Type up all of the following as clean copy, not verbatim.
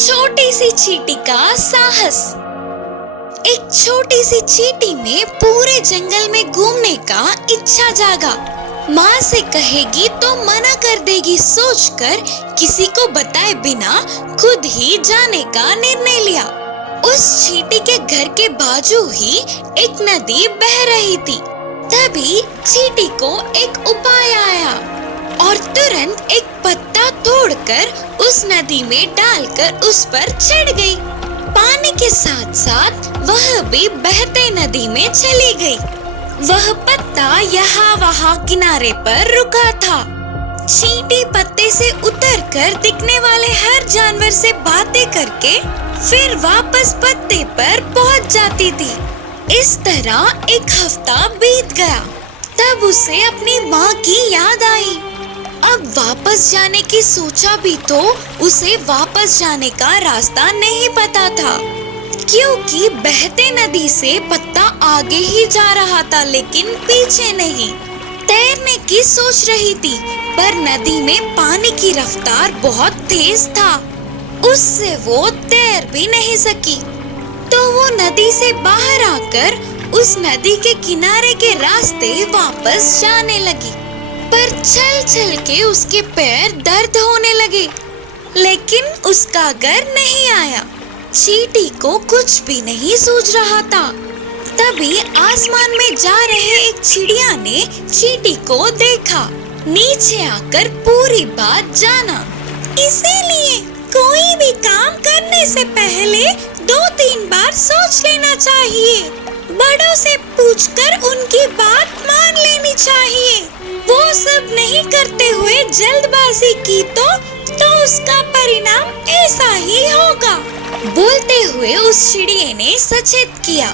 छोटी सी चींटी का साहस। एक छोटी सी चींटी में पूरे जंगल में घूमने का इच्छा जागा। माँ से कहेगी तो मना कर देगी सोचकर किसी को बताए बिना खुद ही जाने का निर्णय लिया। उस चींटी के घर के बाजू ही एक नदी बह रही थी। तभी चींटी को एक उपाय आया और तुरंत एक पत्ता तोड़कर उस नदी में डालकर उस पर चढ़ गई। पानी के साथ साथ वह भी बहते नदी में चली गई। वह पत्ता यहाँ वहाँ किनारे पर रुका था। चींटी पत्ते से उतरकर दिखने वाले हर जानवर से बातें करके फिर वापस पत्ते पर पहुँच जाती थी। इस तरह एक हफ्ता बीत गया। तब उसे अपनी माँ की याद आई। अब वापस जाने की सोचा भी तो उसे वापस जाने का रास्ता नहीं पता था, क्योंकि बहते नदी से पत्ता आगे ही जा रहा था लेकिन पीछे नहीं। तैरने की सोच रही थी पर नदी में पानी की रफ्तार बहुत तेज था, उससे वो तैर भी नहीं सकी। तो वो नदी से बाहर आकर उस नदी के किनारे के रास्ते वापस जाने लगी। पर चल चल के उसके पैर दर्द होने लगे, लेकिन उसका घर नहीं आया। चींटी को कुछ भी नहीं सूझ रहा था। तभी आसमान में जा रहे एक चिड़िया ने चींटी को देखा। नीचे आकर पूरी बात जाना। इसीलिए कोई भी काम करने से पहले 2-3 बार सोच लेना चाहिए। बड़ों से पूछकर उनकी बात मान लेनी चाहिए। वो सब नहीं करते हुए जल्दबाजी की तो उसका परिणाम ऐसा ही होगा। बोलते हुए उस चिड़िया ने सचेत किया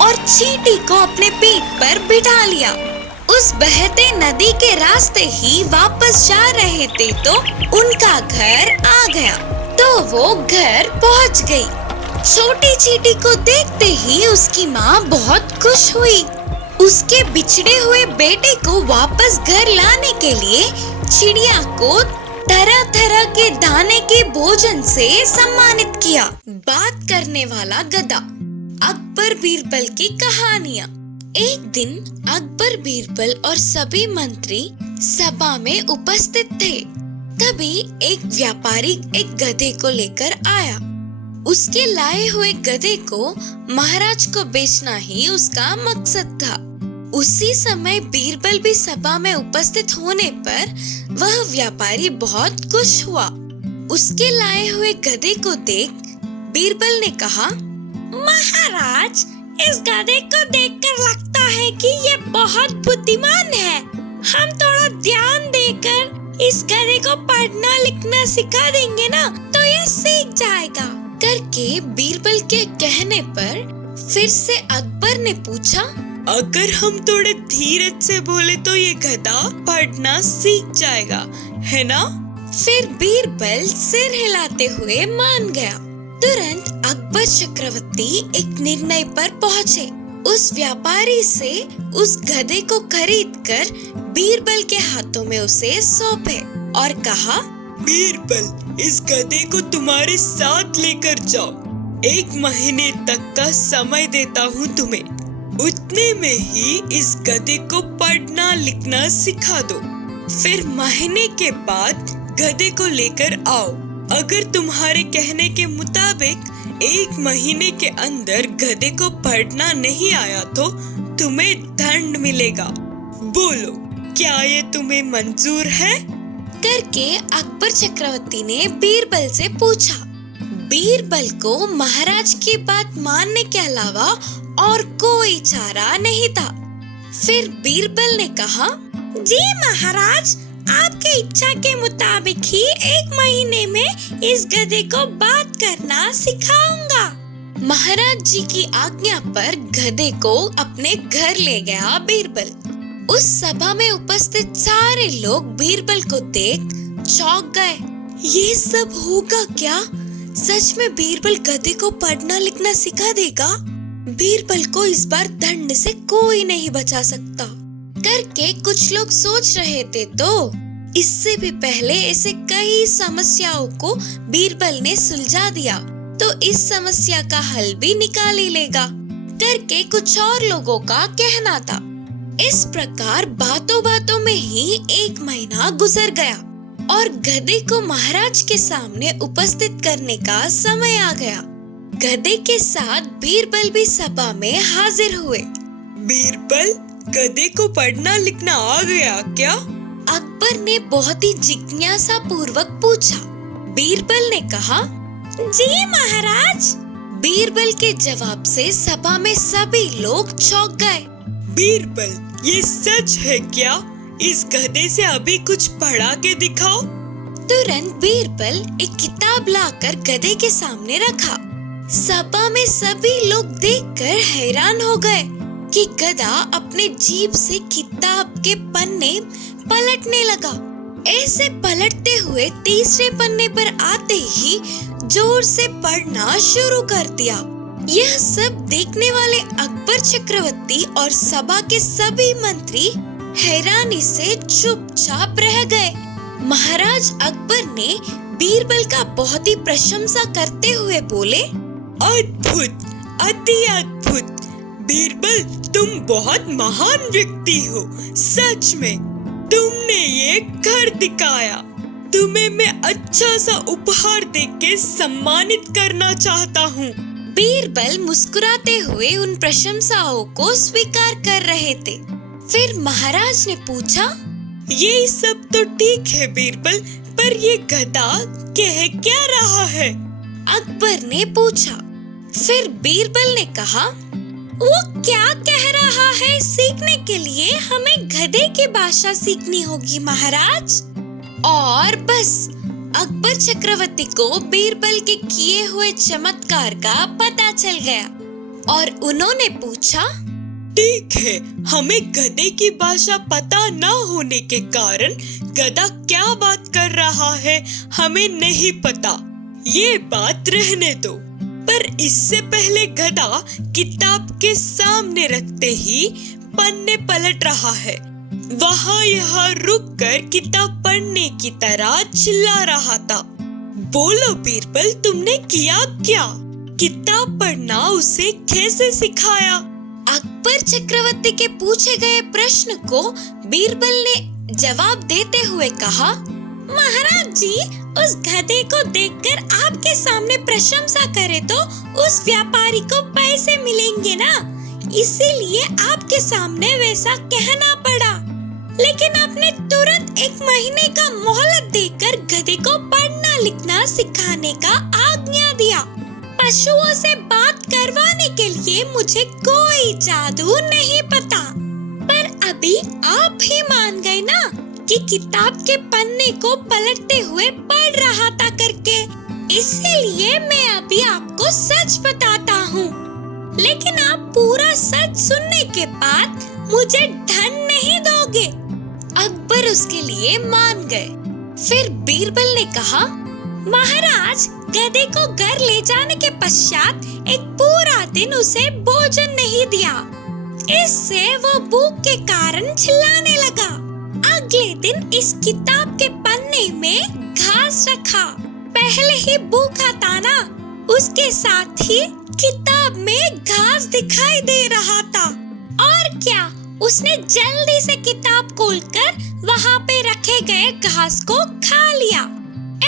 और चींटी को अपने पीठ पर बिठा लिया। उस बहते नदी के रास्ते ही वापस जा रहे थे तो उनका घर आ गया। तो वो घर पहुंच गई। छोटी चींटी को देखते ही उसकी माँ बहुत खुश हुई। उसके बिछड़े हुए बेटे को वापस घर लाने के लिए चिड़िया को तरह तरह के दाने के भोजन से सम्मानित किया। बात करने वाला गधा। अकबर बीरबल की कहानियाँ। एक दिन अकबर बीरबल और सभी मंत्री सभा में उपस्थित थे। तभी एक व्यापारी एक गधे को लेकर आया। उसके लाए हुए गधे को महाराज को बेचना ही उसका मकसद था। उसी समय बीरबल भी सभा में उपस्थित होने पर वह व्यापारी बहुत खुश हुआ। उसके लाए हुए गधे को देख बीरबल ने कहा, महाराज, इस गधे को देखकर लगता है कि ये बहुत बुद्धिमान है। हम थोड़ा ध्यान देकर इस गधे को पढ़ना लिखना सिखा देंगे ना तो ये सीख जाएगा। करके बीरबल के कहने पर फिर से अकबर ने पूछा, अगर हम थोड़े धीरज से बोले तो ये गधा पढ़ना सीख जाएगा, है ना? फिर बीरबल सिर हिलाते हुए मान गया। तुरंत अकबर चक्रवर्ती एक निर्णय पर पहुँचे। उस व्यापारी से उस गधे को खरीदकर बीरबल के हाथों में उसे सौंपे और कहा, बीरबल, इस गधे को तुम्हारे साथ लेकर जाओ। 1 महीने तक का समय देता हूँ तुम्हें। उतने में ही इस गधे को पढ़ना लिखना सिखा दो। फिर महीने के बाद गधे को लेकर आओ। अगर तुम्हारे कहने के मुताबिक 1 महीने के अंदर गधे को पढ़ना नहीं आया तो तुम्हें दंड मिलेगा। बोलो, क्या ये तुम्हें मंजूर है? करके अकबर चक्रवर्ती ने बीरबल से पूछा। बीरबल को महाराज की बात मानने के अलावा और कोई चारा नहीं था। फिर बीरबल ने कहा, जी महाराज, आपके इच्छा के मुताबिक ही 1 महीने में इस गधे को बात करना सिखाऊंगा। महाराज जी की आज्ञा पर गधे को अपने घर ले गया बीरबल। उस सभा में उपस्थित सारे लोग बीरबल को देख चौंक गए। ये सब होगा क्या? सच में बीरबल गधे को पढ़ना लिखना सिखा देगा? बीरबल को इस बार दंड से कोई नहीं बचा सकता। करके कुछ लोग सोच रहे थे तो इससे भी पहले ऐसे कई समस्याओं को बीरबल ने सुलझा दिया, तो इस समस्या का हल भी निकाल ही लेगा करके कुछ और लोगों का कहना था। इस प्रकार बातों बातों में ही 1 महीना गुजर गया और गधे को महाराज के सामने उपस्थित करने का समय आ गया। गधे के साथ बीरबल भी सभा में हाजिर हुए। बीरबल, गधे को पढ़ना लिखना आ गया क्या? अकबर ने बहुत ही जिज्ञासा पूर्वक पूछा। बीरबल ने कहा, जी महाराज। बीरबल के जवाब से सभा में सभी लोग चौंक गए। बीरबल, ये सच है क्या? इस गधे से अभी कुछ पढ़ा के दिखाओ। तुरंत बीरबल एक किताब लाकर गधे के सामने रखा। सभा में सभी लोग देखकर हैरान हो गए कि गधा अपने जीभ से किताब के पन्ने पलटने लगा। ऐसे पलटते हुए तीसरे पन्ने पर आते ही जोर से पढ़ना शुरू कर दिया। यह सब देखने वाले अकबर चक्रवर्ती और सभा के सभी मंत्री हैरानी से चुपचाप रह गए। महाराज अकबर ने बीरबल का बहुत ही प्रशंसा करते हुए बोले, अद्भुत, अति अद्भुत। बीरबल, तुम बहुत महान व्यक्ति हो। सच में तुमने ये कर दिखाया। तुम्हें मैं अच्छा सा उपहार देके सम्मानित करना चाहता हूँ। बीरबल मुस्कुराते हुए उन प्रशंसाओं को स्वीकार कर रहे थे। फिर महाराज ने पूछा, ये सब तो ठीक है बीरबल, पर ये गधा कह क्या रहा है? अकबर ने पूछा। फिर बीरबल ने कहा, वो क्या कह रहा है सीखने के लिए हमें गधे की भाषा सीखनी होगी महाराज। और बस अकबर चक्रवर्ती को बीरबल के किए हुए चमत्कार का पता चल गया और उन्होंने पूछा, ठीक है, हमें गधे की भाषा पता न होने के कारण गधा क्या बात कर रहा है हमें नहीं पता। ये बात रहने दो। पर इससे पहले गधा किताब के सामने रखते ही पन्ने पलट रहा है। वहाँ यहाँ रुक कर किताब पढ़ने की तरह चिल्ला रहा था। बोलो बीरबल, तुमने किया क्या? किताब पढ़ना उसे कैसे सिखाया? अकबर चक्रवर्ती के पूछे गए प्रश्न को बीरबल ने जवाब देते हुए कहा, महाराज जी, उस गधे को देखकर आपके सामने प्रशंसा करे तो उस व्यापारी को पैसे मिलेंगे ना, इसीलिए आपके सामने वैसा कहना पड़ा। लेकिन आपने तुरंत 1 महीने का मोहलत देकर गधे को पढ़ना लिखना सिखाने का आज्ञा दिया। पशुओं से बात करवाने के लिए मुझे कोई जादू नहीं पता। पर अभी आप ही मान गए ना कि किताब के पन्ने को पलटते हुए पढ़ रहा था करके, इसीलिए मैं अभी आपको सच बताता हूँ। लेकिन आप पूरा सच सुनने के बाद मुझे धन नहीं दोगे। अकबर उसके लिए मान गए। फिर बीरबल ने कहा, महाराज, गधे को घर ले जाने के पश्चात एक पूरा दिन उसे भोजन नहीं दिया। इससे वो भूख के कारण चिल्लाने लगा। अगले दिन इस किताब के पन्ने में घास रखा। पहले ही भूखा था ना, उसके साथ ही किताब में घास दिखाई दे रहा था। और क्या, उसने जल्दी से किताब खोलकर वहाँ पे रखे गए घास को खा लिया।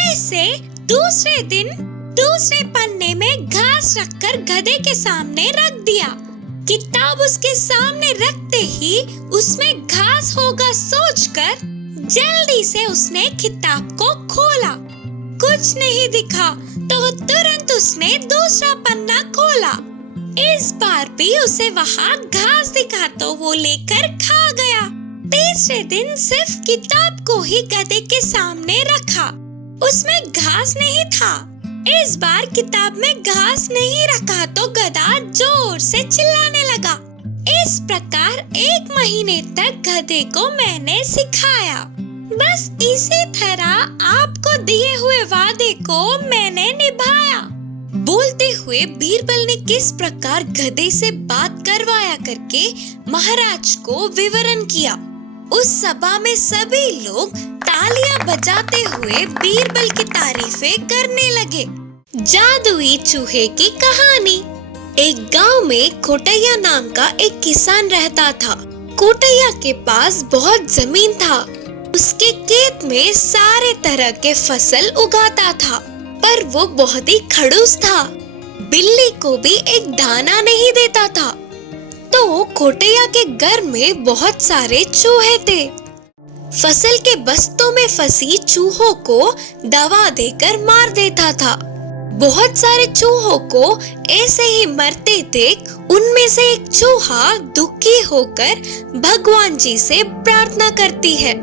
ऐसे दूसरे दिन दूसरे पन्ने में घास रखकर गधे के सामने रख दिया। किताब उसके सामने रखते ही उसमें घास होगा सोचकर जल्दी से उसने किताब को खोला। कुछ नहीं दिखा तो तुरंत उसने दूसरा पन्ना खोला। इस बार भी उसे वहाँ घास दिखा तो वो लेकर खा गया। तीसरे दिन सिर्फ किताब को ही गधे के सामने रखा, उसमें घास नहीं था। इस बार किताब में घास नहीं रखा तो गधा जोर से चिल्लाने लगा। इस प्रकार 1 महीने तक गधे को मैंने सिखाया। बस इसी तरह आपको दिए हुए वादे को मैंने निभाया। बोलते हुए बीरबल ने किस प्रकार गधे से बात करवाया करके महाराज को विवरण किया। उस सभा में सभी लोग तालियां बजाते हुए बीरबल की तारीफें करने लगे। जादुई चूहे की कहानी। एक गांव में कोटैया नाम का एक किसान रहता था। कोटैया के पास बहुत जमीन था। उसके खेत में सारे तरह के फसल उगाता था, पर वो बहुत ही खड़ूस था। बिल्ली को भी एक दाना नहीं देता था। तो कोटैया के घर में बहुत सारे चूहे थे। फसल के बस्तों में फंसी चूहों को दवा देकर मार देता था। बहुत सारे चूहों को ऐसे ही मरते देख उनमें से एक चूहा दुखी होकर भगवान जी से प्रार्थना करती है।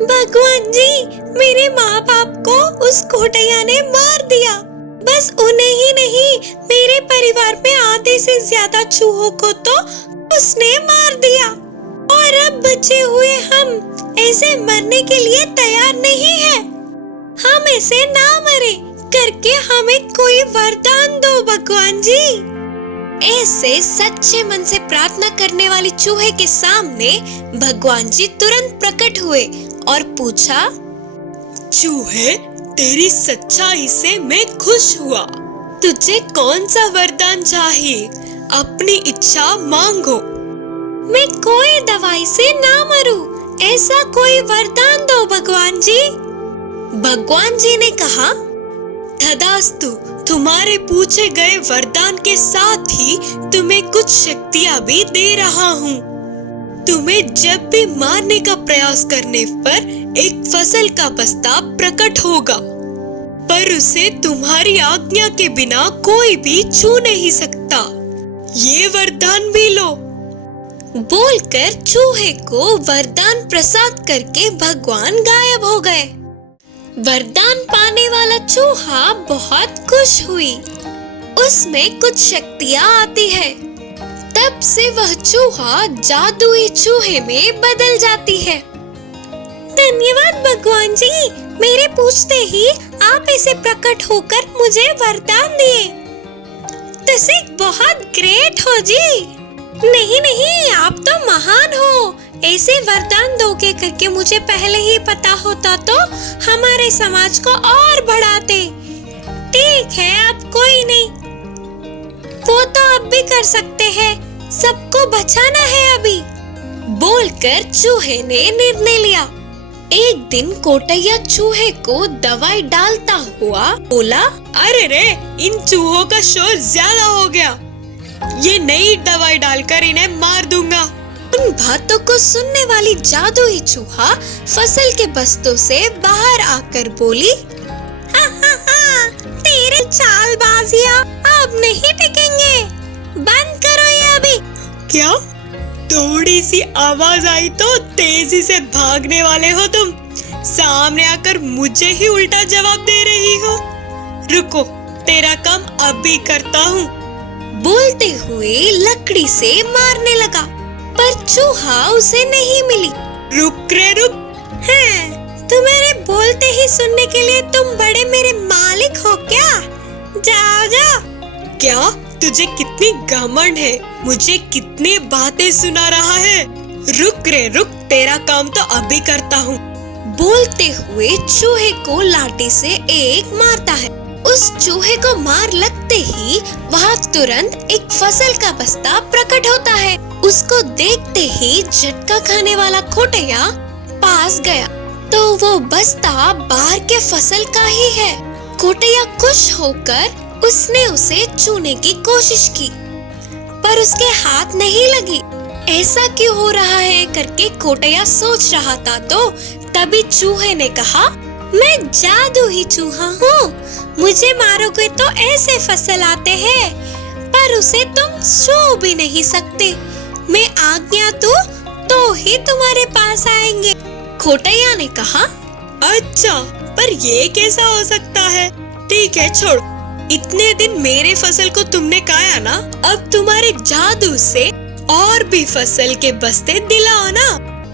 भगवान जी, मेरे माँ बाप को उस कोटैया ने मार दिया। बस उन्हें ही नहीं, मेरे परिवार में आधे से ज्यादा चूहों को तो उसने मार दिया। और अब बचे हुए हम ऐसे मरने के लिए तैयार नहीं हैं। हम ऐसे ना मरे करके हमें कोई वरदान दो भगवान जी। ऐसे सच्चे मन से प्रार्थना करने वाली चूहे के सामने भगवान जी तुरंत प्रकट हुए और पूछा, चूहे, तेरी सच्चाई से मैं खुश हुआ। तुझे कौन सा वरदान चाहिए? अपनी इच्छा मांगो। मैं कोई दवाई से ना मरूं, ऐसा कोई वरदान दो भगवान जी। भगवान जी ने कहा, तथास्तु, तुम्हारे पूछे गए वरदान के साथ ही तुम्हें कुछ शक्तियाँ भी दे रहा हूँ। तुम्हें जब भी मारने का प्रयास करने पर एक फसल का बस्ता प्रकट होगा, पर उसे तुम्हारी आज्ञा के बिना कोई भी छू नहीं सकता। ये वरदान भी लो। बोलकर चूहे को वरदान प्रसाद करके भगवान गायब हो गए। वरदान पाने वाला चूहा बहुत खुश हुई। उसमें कुछ शक्तियाँ आती है। तब से वह चूहा जादुई चूहे में बदल जाती है। धन्यवाद भगवान जी, मेरे पूछते ही आप ऐसे प्रकट होकर मुझे वरदान दिए। तुसी बहुत ग्रेट हो जी। नहीं नहीं, आप तो महान हो। ऐसे वरदान दोगे करके मुझे पहले ही पता होता तो हमारे समाज को और बढ़ाते। ठीक है, अब कोई नहीं, वो तो अब भी कर सकते हैं। सबको बचाना है अभी। बोलकर चूहे ने निर्णय लिया। एक दिन कोटैया चूहे को दवाई डालता हुआ बोला, अरे रे, इन चूहों का शोर ज्यादा हो गया। ये नई दवाई डालकर इन्हें मार दूंगा। उन बातों को सुनने वाली जादुई चूहा फसल के बस्तों से बाहर आकर बोली, तेरे चालबाजियां अब नहीं टिकेंगे। बंद करो ये अभी। क्या? थोड़ी सी आवाज आई तो तेजी से भागने वाले हो तुम। सामने आकर मुझे ही उल्टा जवाब दे रही हो। रुको, तेरा काम अभी करता हूँ। बोलते हुए लकड़ी से मारने लगा, पर चूहा उसे नहीं मिली। रुक रे रुक। तुम्हारे बोलते ही सुनने के लिए तुम बड़े मेरे मालिक हो क्या? जाओ जाओ। क्या तुझे कितनी घमंड है? मुझे कितनी बातें सुना रहा है। रुक रे रुक, तेरा काम तो अभी करता हूँ। बोलते हुए चूहे को लाठी से एक मारता है। उस चूहे को मार लगते ही वहाँ तुरंत एक फसल का बस्ता प्रकट होता है। उसको देखते ही झटका खाने वाला कोटैया पास गया तो वो बस्ता बाहर के फसल का ही है। कोटैया खुश होकर उसने उसे छूने की कोशिश की, पर उसके हाथ नहीं लगी। ऐसा क्यों हो रहा है करके कोटैया सोच रहा था तो तभी चूहे ने कहा, मैं जादुई चूहा हूँ। मुझे मारोगे तो ऐसे फसल आते हैं, पर उसे तुम छू भी नहीं सकते। मैं आज्ञा दूं तो ही तुम्हारे पास आएंगे। कोटैया ने कहा, अच्छा, पर ये कैसा हो सकता है? ठीक है, छोड़। इतने दिन मेरे फसल को तुमने खाया ना, अब तुम्हारे जादू से और भी फसल के बस्ते दिलाओ ना।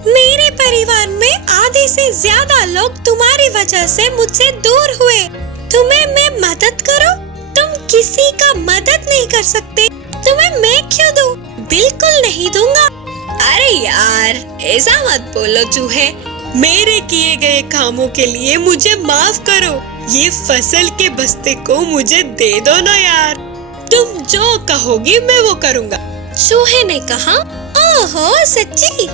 मेरे परिवार में आधे से ज्यादा लोग तुम्हारी वजह से मुझसे दूर हुए। तुम्हें मैं मदद करूं? तुम किसी का मदद नहीं कर सकते। तुम्हें मैं क्यों दूं? बिल्कुल नहीं दूंगा। अरे यार, ऐसा मत बोलो चूहे। मेरे किए गए कामों के लिए मुझे माफ करो। ये फसल के बस्ते को मुझे दे दो ना यार। तुम जो कहोगी मैं वो करूँगा। चूहे ने कहा, ओहो सच्ची,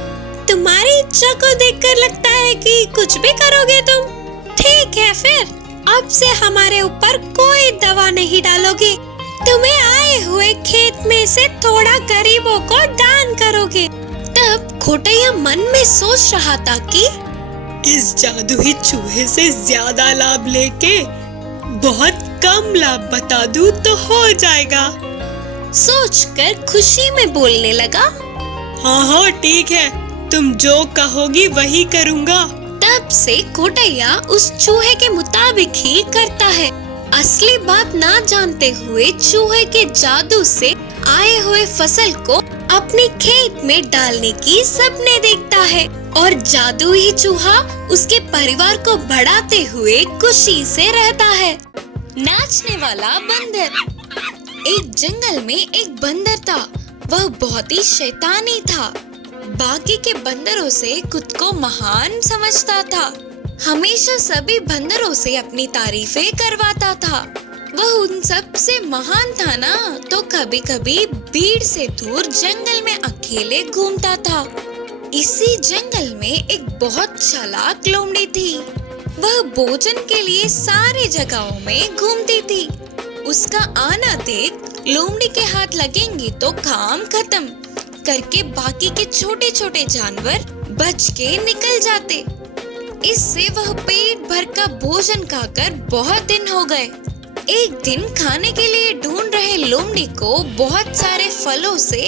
तुम्हारी इच्छा को देखकर लगता है कि कुछ भी करोगे तुम। ठीक है फिर, अब से हमारे ऊपर कोई दवा नहीं डालोगे। तुम्हें आए हुए खेत में से थोड़ा गरीबों को दान करोगे। तब खोटैया मन में सोच रहा था कि इस जादुई चूहे से ज्यादा लाभ लेके बहुत कम लाभ बता दूं तो हो जाएगा। सोचकर खुशी में बोलने लगा, हाँ ठीक है, तुम जो कहोगी वही करूँगा। तब से खोटैया उस चूहे के मुताबिक ही करता है। असली बात ना जानते हुए चूहे के जादू से आए हुए फसल को अपने खेत में डालने की सपने देखता है और जादुई चूहा उसके परिवार को बढ़ाते हुए खुशी से रहता है। नाचने वाला बंदर। एक जंगल में एक बंदर था। वह बहुत ही शैतानी था। बाकी के बंदरों से खुद को महान समझता था। हमेशा सभी बंदरों से अपनी तारीफें करवाता था। वह उन सब से महान था ना, तो कभी कभी भीड़ से दूर जंगल में अकेले घूमता था। इसी जंगल में एक बहुत चालाक लोमड़ी थी। वह भोजन के लिए सारे जगहों में घूमती थी। उसका आना देख लोमड़ी के हाथ लगेंगे तो काम खत्म करके बाकी के छोटे छोटे जानवर बच के निकल जाते। इससे वह पेट भर का भोजन खाकर बहुत दिन हो गए। एक दिन खाने के लिए ढूंढ रहे लोमड़ी को बहुत सारे फलों से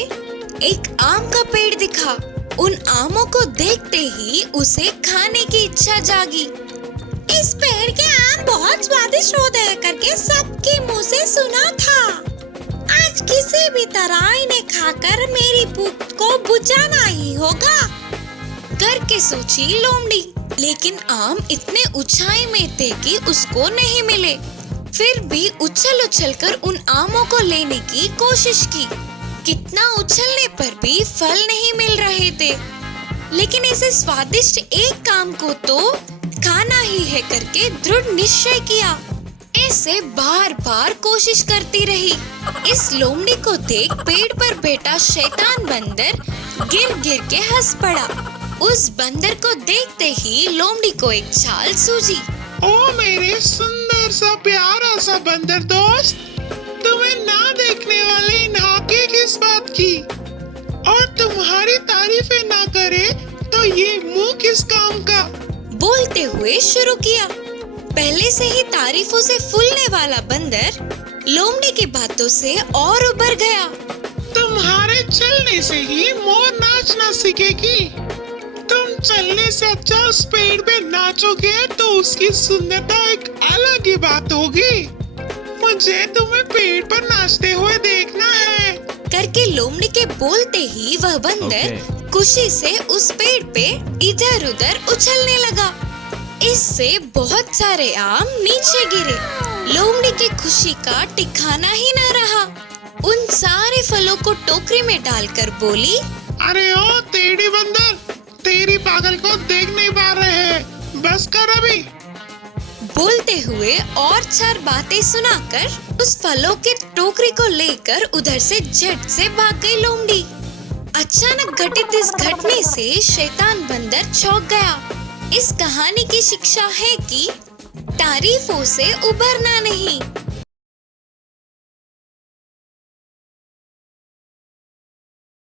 एक आम का पेड़ दिखा। उन आमों को देखते ही उसे खाने की इच्छा जागी। इस पेड़ के आम बहुत स्वादिष्ट होते हैं करके सबके मुंह से सुना था। आज किसी भी तरह इन्हें खाकर मेरी भूख को बुझाना ही होगा करके सोची लोमड़ी। लेकिन आम इतने ऊंचाई में थे कि उसको नहीं मिले। फिर भी उछल उछल कर उन आमों को लेने की कोशिश की। कितना उछलने पर भी फल नहीं मिल रहे थे। लेकिन ऐसे स्वादिष्ट एक आम को तो खाना ही है करके दृढ़ निश्चय किया। ऐसे बार बार कोशिश करती रही। इस लोमड़ी को देख पेड़ पर बैठा शैतान बंदर गिर गिर के हंस पड़ा। उस बंदर को देखते ही लोमड़ी को एक चाल सूझी। ओ मेरे सुंदर सा प्यारा सा बंदर दोस्त, तुम्हें ना देखने वाले नाके किस बात की, और तुम्हारी तारीफें ना करे तो ये मुंह किस काम का। बोलते हुए शुरू किया। पहले से ही तारीफों से फूलने वाला बंदर लोमड़ी की बातों से और उभर गया। तुम्हारे चलने से ही मोर नाचना सीखेगी। तुम चलने से अच्छा उस पेड़ पे नाचोगे तो उसकी सुंदरता एक अलग ही बात होगी। मुझे तुम्हें पेड़ पर नाचते हुए देखना है करके लोमड़ी के बोलते ही वह बंदर खुशी से उस पेड़ पे इधर उधर उछलने लगा। इससे बहुत सारे आम नीचे गिरे। लोमड़ी की खुशी का ठिकाना ही न रहा। उन सारे फलों को टोकरी में डालकर बोली, अरे ओ टेढ़ी बंदर, तेरी पागल को देख नहीं पा रहे हैं, बस कर अभी। बोलते हुए और चार बातें सुनाकर उस फलों के टोकरी को लेकर उधर से झट से भाग गई लोमड़ी। अचानक घटित इस घटने से शैतान बंदर चौंक गया। इस कहानी की शिक्षा है कि तारीफों से उबरना नहीं,